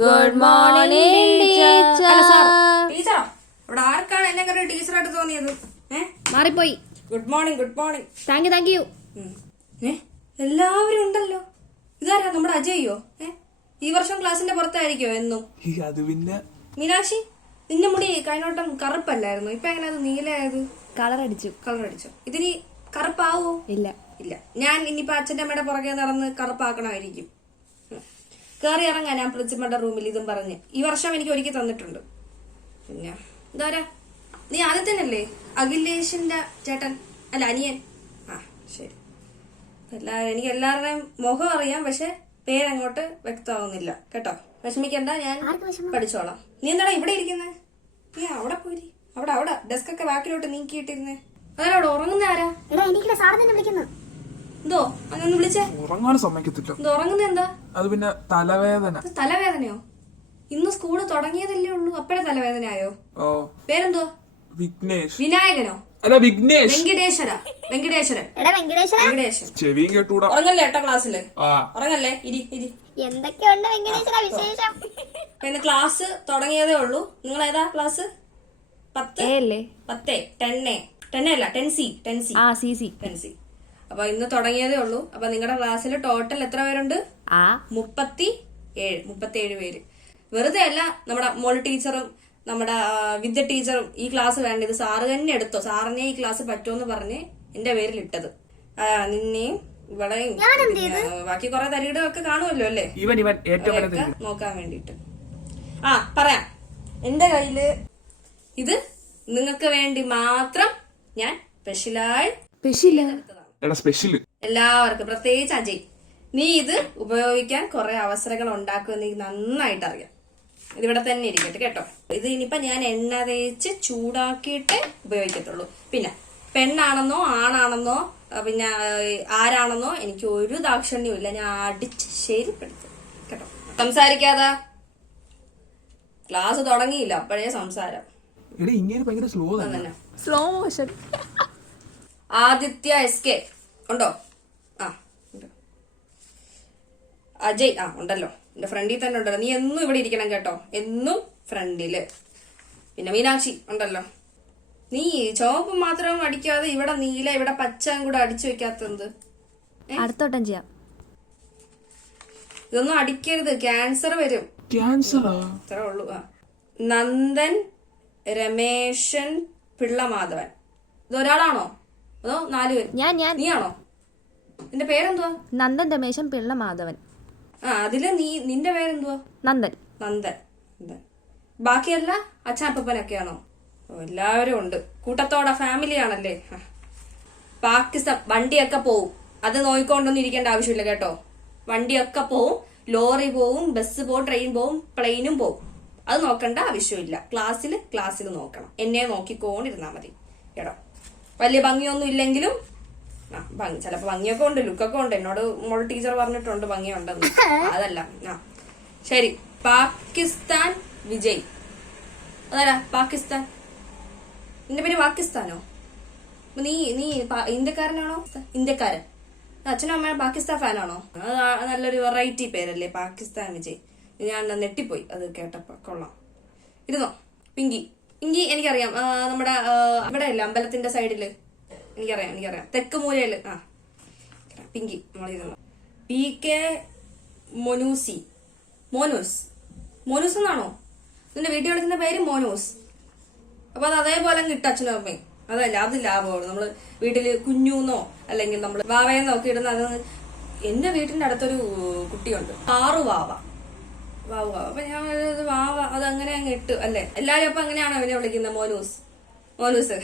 Good morning ടീച്ചറോ? ഇവിടെ ആർക്കാണ് എന്നെ കറി ടീച്ചറായിട്ട് തോന്നിയത്? മാറിപ്പോയി. Good morning. Good morning. Thank you. എല്ലാവരും ഉണ്ടല്ലോ. ഇതാരാ? നമ്മുടെ അജയ്യോ? ഈ വർഷം ക്ലാസിന്റെ പുറത്തായിരിക്കോ എന്നും? അത് പിന്നെ മീനാക്ഷി, നിന്റെ മുടി കഴിഞ്ഞോട്ടം കറുപ്പല്ലായിരുന്നു, ഇപ്പൊ എങ്ങനെ അത് നീലയായത്? കളർ അടിച്ചു. ഇതിനി കറുപ്പാവോ? ഇല്ല. ഞാൻ ഇനിയിപ്പോ അച്ഛന്റെ അമ്മയുടെ പുറകെ നടന്ന് കറുപ്പാക്കണമായിരിക്കും. കയറി ഇറങ്ങാൻ ഞാൻ പ്രിൻസിപ്പളുടെ റൂമിൽ ഇതും പറഞ്ഞ് ഈ വർഷം എനിക്ക് ഒരുക്കി തന്നിട്ടുണ്ട്. പിന്നെ ഇതാരാ? നീ ആദ്യത്തേനല്ലേ? അഖിലേഷിന്റെ ചേട്ടൻ അല്ല, അനിയൻ. ആ ശരി. എനിക്ക് എല്ലാവരുടെയും മുഖം അറിയാം, പക്ഷെ പേരങ്ങോട്ട് വ്യക്തമാവുന്നില്ല കേട്ടോ. വിഷമിക്കണ്ട, ഞാൻ പഠിച്ചോളാം. നീ എന്താടാ ഇവിടെ ഇരിക്കുന്നേ? നീ അവിടെ പോയി അവിടെ ഡെസ്ക് ഒക്കെ ബാക്കിലോട്ട് നീക്കിയിട്ടിരുന്നേ. അതാരാ അവിടെ ഉറങ്ങുന്ന? ആരാ? എന്തോ അങ്ങനെ വിളിച്ചേ? ഉറങ്ങാൻ സമ്മതിക്കത്തില്ല. എന്തോ ഉറങ്ങുന്ന? എന്താ അത് പിന്നെ തലവേദന. തലവേദനയോ? ഇന്ന് സ്കൂള് തുടങ്ങിയതല്ലേ ഉള്ളൂ, അപ്പഴേ തലവേദന ആയോ? പേരെന്തോ? വിഘ്നേഷ്. വിനായകനോ? അല്ല, വിഘ്നേഷ്. വെങ്കടേശ്വരൻ. ചെവിയും കേട്ടൂടാ. ഉറങ്ങല്ലേ 8ാം ക്ലാസ്സില്? ഉറങ്ങല്ലേ? ഇരി. എന്തൊക്കെയുണ്ട് വെങ്കടേശ്വര വിശേഷം? പിന്നെ ക്ലാസ് തുടങ്ങിയതേ ഉള്ളൂ. നിങ്ങൾ ഏതാ ക്ലാസ്? 10 10C. അപ്പൊ ഇന്ന് തുടങ്ങിയതേ ഉള്ളൂ. അപ്പൊ നിങ്ങളുടെ ക്ലാസ്സിൽ ടോട്ടൽ എത്ര പേരുണ്ട്? 37 പേര്. വെറുതെ അല്ല നമ്മുടെ മോൾ ടീച്ചറും നമ്മുടെ വിദ്യ ടീച്ചറും ഈ ക്ലാസ് വേണ്ട, ഇത് സാറ് തന്നെ എടുത്തോ, സാറിനെ ഈ ക്ലാസ് പറ്റുമെന്ന് പറഞ്ഞ് എന്റെ പേരിൽ ഇട്ടത്. നിന്നെയും ഇവളെയും ബാക്കി കുറെ തരികിടും ഒക്കെ കാണുമല്ലോ അല്ലേ, നോക്കാൻ വേണ്ടിട്ട്. പറയാം. എന്റെ കയ്യില് ഇത് നിങ്ങൾക്ക് വേണ്ടി മാത്രം ഞാൻ സ്പെഷ്യലായി എല്ലാവർക്കും, പ്രത്യേകിച്ച് അജയ്, നീ ഇത് ഉപയോഗിക്കാൻ കുറെ അവസരങ്ങൾ ഉണ്ടാക്കുമെന്ന് എനിക്ക് നന്നായിട്ട് അറിയാം. ഇതിവിടെ തന്നെ ഇരിക്കട്ടെ കേട്ടോ. ഇത് ഇനിയിപ്പോ ഞാൻ എണ്ണ തേച്ച് ചൂടാക്കിയിട്ടേ ഉപയോഗിക്കത്തുള്ളൂ. പിന്നെ പെണ്ണാണെന്നോ ആണാണെന്നോ പിന്നെ ആരാണെന്നോ എനിക്ക് ഒരു ദാക്ഷിണ്യവും ഇല്ല. ഞാൻ അടിച്ച് ശരിപ്പെടുത്തും കേട്ടോ. സംസാരിക്കാതെ ക്ലാസ് തുടങ്ങിയില്ല, അപ്പോഴേ സംസാരം. Slow motion. ആദിത്യ SK ഉണ്ടോ? അജയ് ഉണ്ടല്ലോ, എന്റെ ഫ്രണ്ടിൽ തന്നെ ഉണ്ടല്ലോ. നീ എന്നും ഇവിടെ ഇരിക്കണം കേട്ടോ, എന്നും ഫ്രണ്ടില്. പിന്നെ മീനാക്ഷി ഉണ്ടല്ലോ. നീ ചുവപ്പ് മാത്രം അടിക്കാതെ ഇവിടെ നീല ഇവിടെ പച്ച കൂടെ അടിച്ചു വെക്കാത്തത്? അടുത്തോട്ടം ചെയ്യാം. ഇതൊന്നും അടിക്കരുത്, ക്യാൻസർ വരും. അത്രേ ഉള്ളൂ. നന്ദൻ രമേശൻ പിള്ളമാധവൻ. ഇതൊരാളാണോ അതോ 4 പേര്? നീയാണോ? നിന്റെ പേരെന്തുവാ? നന്ദൻ രമേശൻ പിള്ളമാധവൻ. അതില് നിന്റെ പേരെന്തുവാ? നന്ദൻ. ബാക്കിയല്ല അച്ഛനപ്പനൊക്കെയാണോ? എല്ലാവരും ഉണ്ട്, കൂട്ടത്തോടെ ഫാമിലി ആണല്ലേ. പാകിസ്ഥാൻ വണ്ടിയൊക്കെ പോവും, അത് നോയിക്കൊണ്ടൊന്നും ഇരിക്കേണ്ട ആവശ്യമില്ല കേട്ടോ. വണ്ടിയൊക്കെ പോവും, ലോറി പോവും, ബസ് പോവും, ട്രെയിൻ പോവും, പ്ലെയിനും പോവും. അത് നോക്കേണ്ട ആവശ്യമില്ല. ക്ലാസ്സിൽ നോക്കണം, എന്നെ നോക്കിക്കൊണ്ടിരുന്നാ മതി കേട്ടോ. വലിയ ഭംഗിയൊന്നും ഇല്ലെങ്കിലും ചിലപ്പോ ഭംഗിയൊക്കെ ഉണ്ട്, ലുക്കൊക്കെ ഉണ്ട്. എന്നോട് മോൾ ടീച്ചർ പറഞ്ഞിട്ടുണ്ട് ഭംഗിയുണ്ടെന്ന്. അതല്ല. ശരി. പാകിസ്ഥാൻ വിജയ്. അതാരാ പാകിസ്ഥാൻ? നിന്റെ പേര് പാകിസ്ഥാനോ? നീ ഇന്ത്യക്കാരനാണോ? ഇന്ത്യക്കാരൻ. അച്ഛനും അമ്മയും പാകിസ്ഥാൻ ഫാനാണോ? അത് നല്ലൊരു വെറൈറ്റി പേരല്ലേ, പാകിസ്ഥാൻ വിജയ്. ഞാൻ നെട്ടിപ്പോയി അത് കേട്ടപ്പോ. കൊള്ളാം. ഇരുന്നോ? പിങ്കി എനിക്കറിയാം. നമ്മുടെ ഇവിടെ അല്ലേ അമ്പലത്തിന്റെ സൈഡില്, എനിക്കറിയാം തെക്ക് മൂലയില്. പിങ്കി നമ്മളിരുന്നു. PK മോനൂസ് എന്നാണോ നിന്റെ വീട്ടിൽ വിളിക്കുന്ന പേര്? മോനൂസ്. അപ്പൊ അത് അതേപോലെ ഇട്ട അച്ഛനും അമ്മയും. അതല്ല, അത് ലാഭമാണ്. നമ്മള് വീട്ടില് കുഞ്ഞൂന്നോ അല്ലെങ്കിൽ നമ്മള് വാവയെന്നോ ഒക്കെ ഇടുന്ന. അത് എന്റെ വീട്ടിന്റെ അടുത്തൊരു കുട്ടിയുണ്ട്, വാവ. അപ്പൊ ഞാൻ വാവ അത് അങ്ങനെ അങ്ങ് ഇട്ടു അല്ലേ. എല്ലാരും അപ്പൊ അങ്ങനെയാണോ അവനെ വിളിക്കുന്നത്? മോനൂസ്.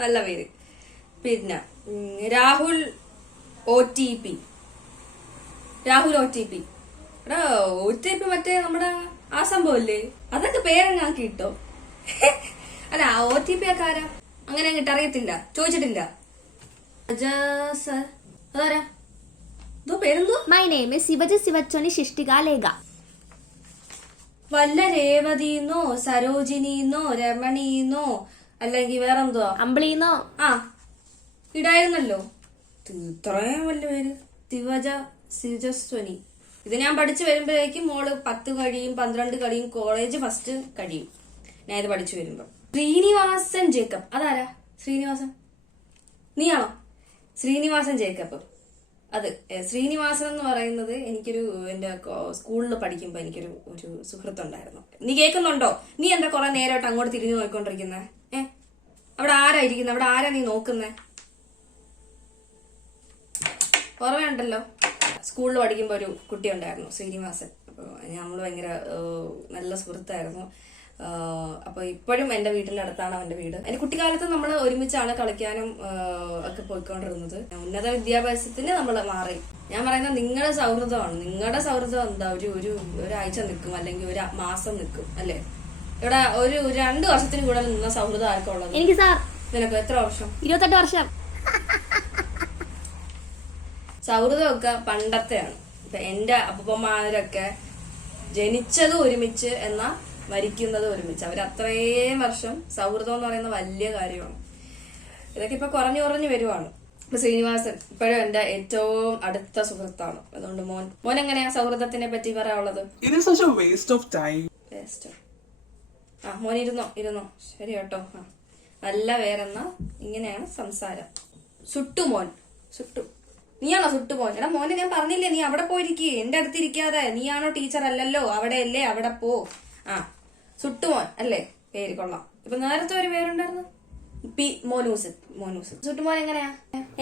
നല്ല പേര്. പിന്നെ രാഹുൽ OTP. എടാ, OTP മറ്റേ നമ്മുടെ ആ സംഭവം അല്ലേ, അതൊക്കെ പേരങ്ങ് കിട്ടോ? അല്ല, OTP ഒക്കെ ആരാ? അങ്ങനെ അങ്ങോട്ട് അറിയത്തില്ല, ചോദിച്ചിട്ടില്ല. അതാരാ? ഇതോ പേരെന്തോ? മൈ നെയിം ഈസ് ശിവച്ചോണി ശിഷ്ടികാലേഖ. വല്ല രേവതിന്നോ സരോജിനിന്നോ രമണിന്നോ അല്ലെങ്കിൽ വേറെന്തോ അമ്പിളിന്നോ ഇടായിരുന്നല്ലോ. ഇത്രയും വലിയ പേര്. സിജസ്വനി. ഇത് ഞാൻ പഠിച്ചു വരുമ്പോഴേക്കും മോള് 10 കഴിയും 12 കഴിയും കോളേജ് ഫസ്റ്റ് കഴിയും. ഞാൻ ഇത് പഠിച്ചു വരുമ്പോ. ശ്രീനിവാസൻ ജേക്കബ് അതാരാ? ശ്രീനിവാസൻ നീയാണോ? ശ്രീനിവാസൻ ജേക്കബ്. അത് ശ്രീനിവാസൻ എന്ന് പറയുന്നത് എനിക്കൊരു എന്റെ സ്കൂളിൽ പഠിക്കുമ്പോ എനിക്കൊരു സുഹൃത്തുണ്ടായിരുന്നു. നീ കേൾക്കുന്നുണ്ടോ? നീ എന്താ കുറെ നേരമായിട്ട് അങ്ങോട്ട് തിരിഞ്ഞു നോക്കിക്കൊണ്ടിരിക്കുന്നേ? അവിടെ ആരാ ഇരിക്കുന്നത്? അവിടെ ആരാ നീ നോക്കുന്നേ? ഓർമ്മയുണ്ടല്ലോ, സ്കൂളിൽ പഠിക്കുമ്പോ ഒരു കുട്ടി ഉണ്ടായിരുന്നു ശ്രീനിവാസൻ. അപ്പൊ നമ്മള് ഭയങ്കര നല്ല സുഹൃത്തായിരുന്നു. അപ്പൊ ഇപ്പോഴും എന്റെ വീട്ടിന്റെ അടുത്താണ് അവന്റെ വീട്. എന്റെ കുട്ടിക്കാലത്ത് നമ്മൾ ഒരുമിച്ചാണ് കളിക്കാനും ഒക്കെ പോയിക്കൊണ്ടിരുന്നത്. ഉന്നത വിദ്യാഭ്യാസത്തിന് നമ്മൾ മാറി. ഞാൻ പറയുന്നത് നിങ്ങളുടെ സൗഹൃദമാണ്. നിങ്ങളുടെ സൗഹൃദം എന്താ ഒരാഴ്ച നിൽക്കും, അല്ലെങ്കിൽ ഒരു മാസം നിൽക്കും, അല്ലേ? ഇവിടെ ഒരു 2 വർഷത്തിന് കൂടുതൽ നിന്ന സൗഹൃദം ആർക്കും ഉള്ളത്? എനിക്ക് സാർ. നിനക്ക് എത്ര വർഷം? 28 വർഷം. സൗഹൃദമൊക്കെ പണ്ടത്തെയാണ്. ഇപ്പൊ എന്റെ അപ്പൂപ്പന്മാരൊക്കെ ജനിച്ചത് ഒരുമിച്ച് എന്നാ മരിക്കുന്നത് ഒരുമിച്ച്. അവർ അത്രയും വർഷം സൗഹൃദം എന്ന് പറയുന്ന വലിയ കാര്യമാണ്. ഇതൊക്കെ ഇപ്പൊ കുറഞ്ഞു വരുവാണ്. ഇപ്പൊ ശ്രീനിവാസൻ ഇപ്പോഴും എന്റെ ഏറ്റവും അടുത്ത സുഹൃത്താണ്. അതുകൊണ്ട് മോൻ എങ്ങനെയാ സൗഹൃദത്തിനെ പറ്റി പറയാനുള്ളത്? വേസ്റ്റ്. മോൻ ഇരുന്നോ. ശരി കേട്ടോ. നല്ല പേരെന്നാ ഇങ്ങനെയാണ് സംസാരം. സുട്ടുമോൻ. നീയാണോ സുട്ടുമോൻ? എടാ മോനെ, ഞാൻ പറഞ്ഞില്ലേ നീ അവിടെ പോയിരിക്കേ, എന്റെ അടുത്തിരിക്കാതെ. നീയാണോ ടീച്ചർ? അല്ലല്ലോ, അവിടെ അല്ലേ, അവിടെ പോ. സുട്ടുമോൻ അല്ലേ? പേര് കൊള്ളാം. ഇപ്പൊ നേരത്തെ ഒരു പേരുണ്ടായിരുന്നു, മോനൂസ്. സുട്ടുമോൻ എങ്ങനെയാ?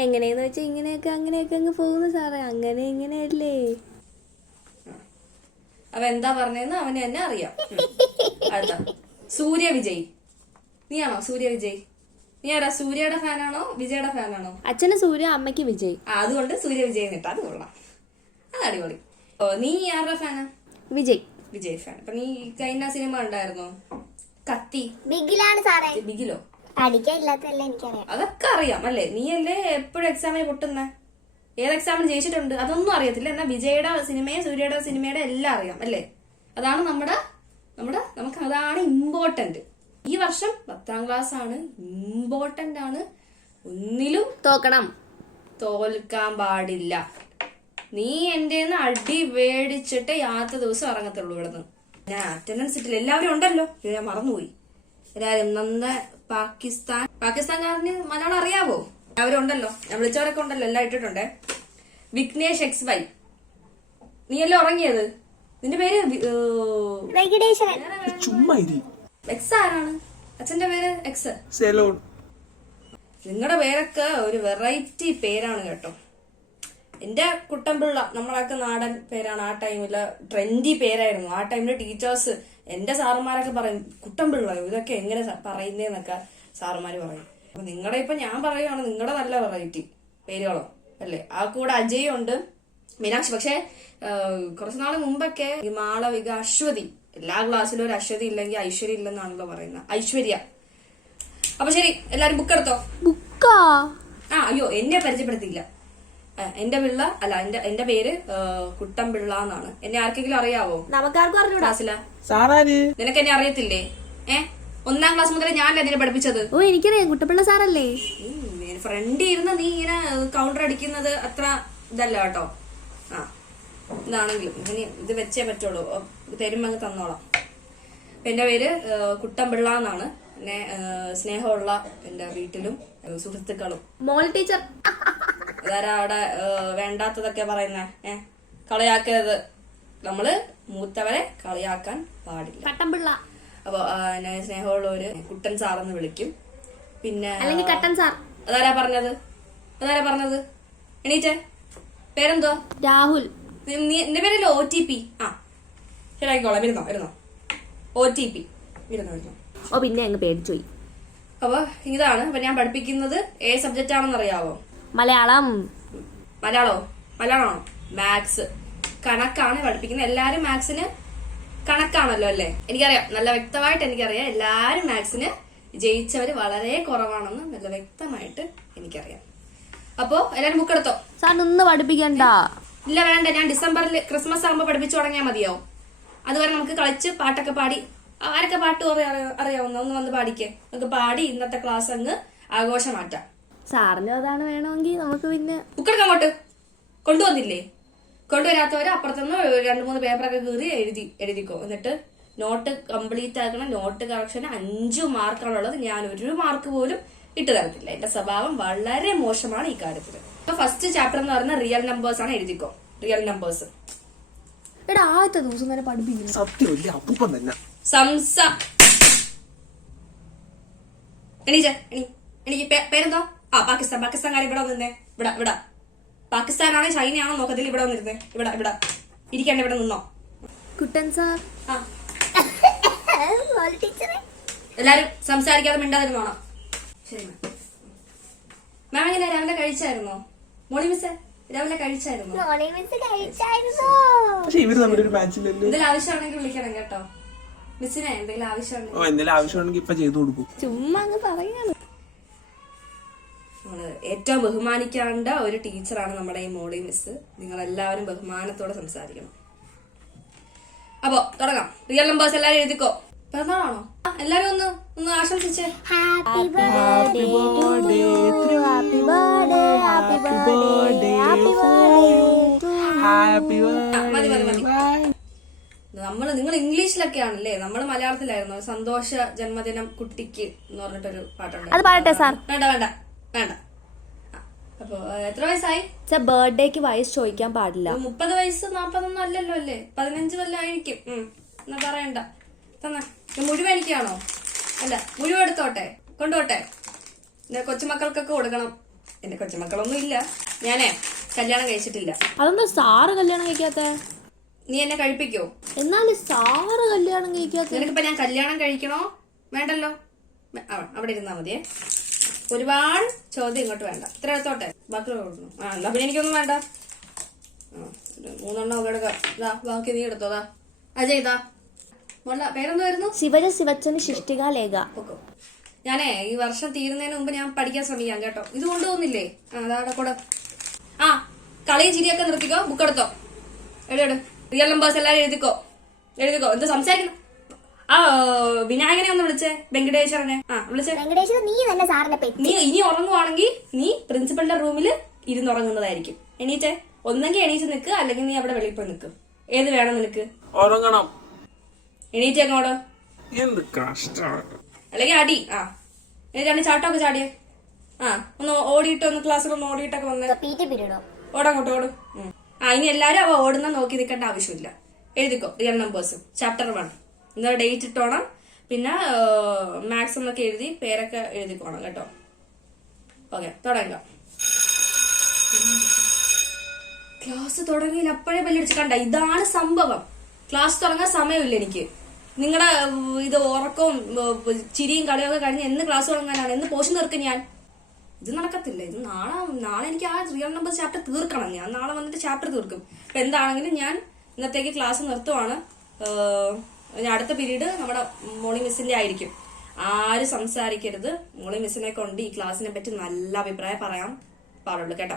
എങ്ങനെയെന്ന് വെച്ചാൽ ഇങ്ങനെയൊക്കെ അങ്ങനെയൊക്കെ അങ്ങ് പോകുന്നു സാറേ. അങ്ങനെ ഇങ്ങനെയല്ലേ. അവ എന്താ പറഞ്ഞതെന്ന് അവന് തന്നെ അറിയാം. അടുത്ത സൂര്യ വിജയ്. നീയാണോ സൂര്യ വിജയ്? നീ ആരാ? സൂര്യയുടെ ഫാനാണോ വിജയുടെ ഫാനാണോ? അച്ഛന് സൂര്യ, അമ്മയ്ക്ക് വിജയ്. അതുകൊണ്ട് സൂര്യ വിജയ് നിട്ടാ. അത് കൊള്ളാം, അത് അടിപൊളി. നീ ആരുടെ ഫാനാ? വിജയ് ഫാൻ. അപ്പൊ നീ കഴിഞ്ഞ സിനിമ ഉണ്ടായിരുന്നോ? കത്തി. ബിഗിലാണ് സാറേ. ബിഗിലോ? പഠിക്കാനില്ലാത്തല്ലേ എനിക്കറിയാം. അതൊക്കെ അറിയാം അല്ലേ? നീയല്ലേ എപ്പോഴും എക്സാമിന് പൊട്ടുന്നേ? ഏത് എക്സാമിന് ജയിച്ചിട്ടുണ്ട് അതൊന്നും അറിയത്തില്ല. എന്നാ വിജയുടെ സിനിമയും സൂര്യയുടെ സിനിമയുടെ എല്ലാം അറിയാം അല്ലേ? അതാണ് നമുക്ക് അതാണ് ഇമ്പോർട്ടന്റ്. ഈ വർഷം 10ാം ക്ലാസ് ആണ്, ഇമ്പോർട്ടന്റ് ആണ്. ഒന്നിലും തോൽക്കാൻ പാടില്ല. നീ എന്റെ അടി മേടിച്ചിട്ട് യാത്ര ദിവസം ഇറങ്ങത്തുള്ളൂ ഇവിടുന്ന്. ഞാൻ അറ്റൻഡൻസ് ഇട്ടില്ല. എല്ലാവരും ഉണ്ടല്ലോ, ഞാൻ മറന്നുപോയി. എല്ലാവരും പാകിസ്ഥാൻകാരന് മലയാളം അറിയാവോ? എല്ലാവരും ഉണ്ടല്ലോ, ഞാൻ വിളിച്ചവരൊക്കെ ഉണ്ടല്ലോ, എല്ലാം ഇട്ടിട്ടുണ്ടേ. വിഘ്നേഷ് XY. നീയല്ലേ ഉറങ്ങിയത്? നിന്റെ പേര് എക്സ് ആരാണ്? അച്ഛന്റെ പേര് എക്സ്. നിങ്ങളുടെ പേരൊക്കെ ഒരു വെറൈറ്റി പേരാണ് കേട്ടോ. എന്റെ കുട്ടൻപിള്ള, നമ്മളൊക്കെ നാടൻ പേരാണ്. ആ ടൈമില് ട്രെൻഡി പേരായിരുന്നു. ആ ടൈമില് ടീച്ചേഴ്സ്, എന്റെ സാറുമാരൊക്കെ പറയും, കുട്ടൻപിള്ള ഇതൊക്കെ എങ്ങനെ പറയുന്നേന്നൊക്കെ സാറുമാര് പറയും. അപ്പൊ നിങ്ങളുടെ ഇപ്പൊ ഞാൻ പറയുവാണ്, നിങ്ങളുടെ നല്ല വെറൈറ്റി പേരുകളോ അല്ലേ? ആ കൂടെ അജയ് ഉണ്ട്, മീനാക്ഷി. പക്ഷെ കുറച്ചു നാള് മുമ്പൊക്കെ ഈ മാളവിക, അശ്വതി, എല്ലാ ക്ലാസ്സിലും ഒരു അശ്വതി ഇല്ലെങ്കിൽ ഐശ്വര്യ ഇല്ലെന്നാണല്ലോ പറയുന്നത്. ഐശ്വര്യ. അപ്പൊ ശരി, എല്ലാരും ബുക്ക് എടുത്തോ. അയ്യോ, എന്നെ പരിചയപ്പെടുത്തിയില്ല. എന്റെ പേര് കുട്ടൻപിള്ള എന്നാണ്. എന്നെ ആർക്കെങ്കിലും അറിയാവോ? നമുക്കാർക്കും അറിഞ്ഞൂടാ. നിനക്ക് എന്നെ അറിയത്തില്ലേ? 1ാം ക്ലാസ് മുതൽ ഞാനല്ലേ നിന്നെ പഠിപ്പിച്ചത്? ഓ, എനിക്കറിയാം, കുട്ടൻപിള്ള സാറല്ലേ. ഫ്രണ്ട് ഇരുന്ന് നീ ഇങ്ങനെ കൗണ്ടർ അടിക്കുന്നത് അത്ര ഇതല്ല കേട്ടോ. ഇതാണെങ്കിലും ഇനി ഇത് വെച്ചേ പറ്റുള്ളൂ. തരുമ്പോ അങ്ങ് തന്നോളാം. എന്റെ പേര് കുട്ടൻപിള്ള എന്നാണ്. പിന്നെ സ്നേഹമുള്ള എന്റെ വീട്ടിലും സുഹൃത്തുക്കളും. മോൾ ടീച്ചർ. അതാരാ അവിടെ വേണ്ടാത്തതൊക്കെ പറയുന്നേ? കളിയാക്കരുത്. നമ്മള് മൂത്തവരെ കളിയാക്കാൻ പാടില്ല. കട്ടൻപിള്ള. അപ്പൊ സ്നേഹമുള്ളവര് കുട്ടൻ സാറെന്ന് വിളിക്കും. പിന്നെ അല്ലെങ്കിൽ കട്ടൻ സാർ. അതാരാ പറഞ്ഞത്? എണീറ്റേ. പേരെന്തോ? രാഹുൽ. നിന്റെ പേരല്ലോ OTP. ശരിയായിക്കോളാം. വരുന്നോ OTP. വരുന്നോ. ഓ, പിന്നെ അങ്ങ് പേടിച്ചുപോയി. അപ്പൊ ഇതാണ്. അപ്പൊ ഞാൻ പഠിപ്പിക്കുന്നത് ഏത് സബ്ജക്റ്റ് ആണെന്ന് അറിയാവോ? മലയാളമാണോ? മാത്സ്, കണക്കാണ് പഠിപ്പിക്കുന്നത്. എല്ലാരും മാത്സിന് കണക്കാണല്ലോ അല്ലേ? എനിക്കറിയാം, നല്ല വ്യക്തമായിട്ട് എനിക്കറിയാം. എല്ലാരും മാത്സിന് ജയിച്ചവര് വളരെ കുറവാണെന്ന് നല്ല വ്യക്തമായിട്ട് എനിക്കറിയാം. അപ്പോ എല്ലാരും ബുക്ക് എടുത്തോ. സാർ നിന്ന് പഠിപ്പിക്കണ്ട. ഇല്ല, വേണ്ട. ഞാൻ ഡിസംബറിൽ ക്രിസ്മസ് ആകുമ്പോ പഠിപ്പിച്ചു തുടങ്ങിയാൽ മതിയോ? അതുവരെ നമുക്ക് കളിച്ച് പാട്ടൊക്കെ പാടി, ആരൊക്കെ പാട്ട് അറിയാവുന്ന ഒന്ന് വന്ന് പാടിക്കേ. നമുക്ക് പാടി ഇന്നത്തെ ക്ലാസ് അങ്ങ് ആഘോഷമാറ്റാം. സാറിന് അതാണ് വേണമെങ്കിൽ നമുക്ക് പിന്നെ ബുക്കെടുക്കാൻ അങ്ങോട്ട് കൊണ്ടുവന്നില്ലേ? കൊണ്ടുവരാത്തവര് അപ്പുറത്തുനിന്ന് 2-3 പേപ്പറൊക്കെ കീറി എഴുതിക്കോ. എന്നിട്ട് നോട്ട് കംപ്ലീറ്റ് ആക്കണം. നോട്ട് കറക്ഷന് 5 മാർക്കാണുള്ളത്. ഞാൻ 1 മാർക്ക് പോലും ഇട്ട് തരത്തില്ല. എന്റെ സ്വഭാവം വളരെ മോശമാണ് ഈ കാര്യത്തില്. ഫസ്റ്റ് ചാപ്റ്റർ എന്ന് പറയുന്ന റിയൽ നമ്പേഴ്സ് ആണ്. എഴുതിക്കോ റിയൽ നമ്പേഴ്സ്. എടാ ആദ്യത്തെ ദിവസം തന്നെ പഠിപ്പിക്കുന്നു. സത്യമല്ലേ അപ്പൂപ്പൻ തന്നെ. എനിക്ക് പേരെന്തോ? പാകിസ്ഥാൻകാരെ ഇവിടെ വന്നിരുന്നേ. ഇവിടെ പാകിസ്ഥാനാണോ ചൈനയാണോ നോക്കത്തില്ല. ഇവിടെ വന്നിരുന്നേ. ഇവിടെ ഇരിക്കണ്ട. ഇവിടെ നിന്നോ. കുട്ടൻ സാർ. എല്ലാരും സംസാരിക്കാതെ മിണ്ടാതിരുന്നോണം. ശരി മാം. എങ്ങനെ രാവിലെ കഴിച്ചായിരുന്നോ? മോളി മിസ്സേ രാവിലെ കഴിച്ചായിരുന്നോ? പക്ഷെ ഇവര് തമ്മിലൊരു മാച്ചില്ലല്ലോ. എന്തെങ്കിലും ആവശ്യമാണെങ്കിൽ വിളിക്കണം കേട്ടോ. മിസ്സിനെ എന്തെങ്കിലും ആവശ്യമുണ്ടെങ്കിൽ. എന്തെങ്കിലും ആവശ്യമാണെങ്കിൽ ഇപ്പൊ ചെയ്തു കൊടുക്കും. ചുമ്മാ അങ്ങ് പറയാണ്. നമ്മള് ഏറ്റവും ബഹുമാനിക്കേണ്ട ഒരു ടീച്ചറാണ് നമ്മുടെ ഈ മോളി മിസ്. നിങ്ങൾ എല്ലാവരും ബഹുമാനത്തോടെ സംസാരിക്കണം. അപ്പൊ തുടങ്ങാം. റിയൽ നമ്പേഴ്സ് എല്ലാരും എഴുതിക്കോ. പിറന്നാളാണോ? എല്ലാരും ഒന്ന് ആശംസിച്ചേ. മതി. നിങ്ങൾ ഇംഗ്ലീഷിലൊക്കെയാണല്ലേ, നമ്മള് മലയാളത്തിലായിരുന്നു. സന്തോഷ ജന്മദിനം കുട്ടിക്ക് എന്ന് പറഞ്ഞിട്ടൊരു പാട്ടുണ്ട്. അത് പാടട്ടെ സാർ? വേണ്ട. അപ്പൊ എത്ര വയസ്സായി? ബർത്ത്ഡേക്ക് വയസ്സ് ചോദിക്കാൻ പാടില്ല. 30 വയസ്സ് 40 ഒന്നും അല്ലല്ലോ അല്ലേ? 15 വല്ലതും ആയിരിക്കും. എന്നാ പറയണ്ട. തന്നെ മുഴുവൻ എനിക്കാണോ? അല്ല, മുഴുവൻ എടുത്തോട്ടെ, കൊണ്ടുപോട്ടെ. എന്റെ കൊച്ചുമക്കൾക്കൊക്കെ കൊടുക്കണം. എന്റെ കൊച്ചുമക്കളൊന്നും ഇല്ല. ഞാനേ കല്യാണം കഴിച്ചിട്ടില്ല. അതെന്താ സാറ് കല്യാണം കഴിക്കാത്ത? നീ എന്നെ കഴിപ്പിക്കോ? എന്നാലും സാറ് കല്യാണം കഴിക്കാത്ത? നിനക്കിപ്പോ ഞാൻ കല്യാണം കഴിക്കണോ വേണ്ടല്ലോ? അവിടെ ഇരുന്നാ മതിയേ. ഒരുപാട് ചോദ്യം ഇങ്ങോട്ട് വേണ്ട. ഇത്ര എടുത്തോട്ടെ, ബാക്കി കൊടുക്കണം. എന്നാ പിന്നെ എനിക്കൊന്നും വേണ്ട. 3 എണ്ണം എടുക്കാം. ബാക്കി നീ എടുത്തോതാ. അജയ് ഇതാ. പേരെന്തായിരുന്നു? ശിവച്ചന് ശിഷ്ടിക ലേഖ. ഞാനേ ഈ വർഷം തീരുന്നതിന് മുമ്പ് ഞാൻ പഠിക്കാൻ ശ്രമിക്കാം കേട്ടോ. ഇത് കൊണ്ടുപോകുന്നില്ലേ? അതാടെ കൂടെ. കളിയും ചിരിയൊക്കെ നിർത്തിക്കോ. ബുക്ക് എടുത്തോ. എട്. റിയൽ നമ്പേഴ്സ് എല്ലാരും എഴുതിക്കോ. എന്ത് സംസാരിക്കണം? വിനായകനെ ഒന്ന് വിളിച്ചേ. വെങ്കടേശ്വരനെ വിളിച്ചേ. നീ ഇനി ഉറങ്ങുവാണെങ്കിൽ നീ പ്രിൻസിപ്പളിന്റെ റൂമിൽ ഇരുന്നുറങ്ങുന്നതായിരിക്കും. എണീറ്റേ. ഒന്നെങ്കിൽ എണീറ്റ് നിൽക്കുക, അല്ലെങ്കിൽ നീ അവിടെ വെളിയിൽ പോയി നിൽക്കും. ഏത് വേണം നിനക്ക്? ഉറങ്ങണം. എണീറ്റ് അങ്ങോട്ട്. എന്ത് കഷ്ടമാണ്. അല്ലെങ്കിൽ അടി. എന്നിട്ട് ചാട്ടമൊക്കെ ചാടിയേ. ഒന്ന് ഓടിയിട്ട് ക്ലാസ്സിലൊന്ന് ഓടിയിട്ടൊക്കെ വന്നേ. ഓടങ്ങോട്ട് ഓടും. ഇനി എല്ലാരും അവ ഓടുന്ന നോക്കി നിൽക്കേണ്ട ആവശ്യമില്ല. എഴുതിക്കോ റിയൽ നമ്പേഴ്സ് ചാപ്റ്റർ 1. എന്താ ഡേറ്റ് ഇട്ടോണം. പിന്നെ മാത്സ് എന്നൊക്കെ എഴുതി പേരൊക്കെ എഴുതിക്കോണം കേട്ടോ. ഓക്കെ, തുടങ്ങാം. ക്ലാസ് തുടങ്ങിയില്ല, അപ്പോഴേ ബെല്ലടിച്ച് കണ്ട. ഇതാണ് സംഭവം. ക്ലാസ് തുടങ്ങാൻ സമയമില്ല എനിക്ക്. നിങ്ങളുടെ ഇത് ഉറക്കവും ചിരിയും കളിയും ഒക്കെ കഴിഞ്ഞ് എന്ന് ക്ലാസ് തുടങ്ങാനാണ്? എന്ന് പോഷൻ തീർക്കും ഞാൻ? ഇത് നടക്കത്തില്ല. ഇത് നാളെ എനിക്ക് ആ റിയൽ നമ്പർ ചാപ്റ്റർ തീർക്കണം. ഞാൻ നാളെ വന്നിട്ട് ചാപ്റ്റർ തീർക്കും. അപ്പൊ എന്താണെങ്കിലും ഞാൻ ഇന്നത്തേക്ക് ക്ലാസ് നിർത്തുവാണ്. അടുത്ത പീരീഡ് നമ്മുടെ മോളി മിസ്സിന്റെ ആയിരിക്കും. ആരും സംസാരിക്കരുത്. മോളി മിസ്സിനെ കൊണ്ട് ഈ ക്ലാസ്സിനെ പറ്റി നല്ല അഭിപ്രായം പറയാൻ പാടുള്ളൂ കേട്ടോ.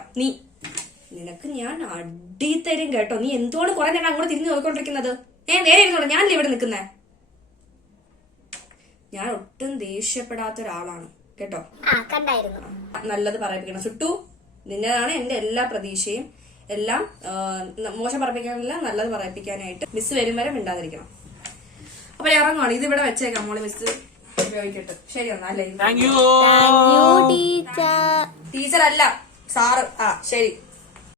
നിനക്ക് ഞാൻ അടി തരും കേട്ടോ. നീ എന്തുകൊണ്ട് കുറെ നേരം അങ്ങോട്ട് തിരിഞ്ഞു നോക്കിക്കൊണ്ടിരിക്കുന്നത്? നേരെ ഇരുന്നോളൂ. ഞാനല്ലേ ഇവിടെ നിൽക്കുന്നേ. ഞാൻ ഒട്ടും ദേഷ്യപ്പെടാത്ത ഒരാളാണ് കേട്ടോ. നല്ലത് പറയിപ്പിക്കണം. ചുട്ടു നിന്നതാണ് എന്റെ എല്ലാ പ്രതീക്ഷയും. എല്ലാം മോശം പറയിപ്പിക്കാനല്ല, നല്ലത് പറയിപ്പിക്കാനായിട്ട്. മിസ് വരും വരെ മിണ്ടാതിരിക്കണം. അപ്പൊ ഇറങ്ങുവാണ്. ഇത് ഇവിടെ വെച്ചേക്കാം. മോളി മിസ് ഉപയോഗിക്കട്ടെ. ശരി എന്നാ. ടീച്ചർ അല്ല സാറ്. ശരി.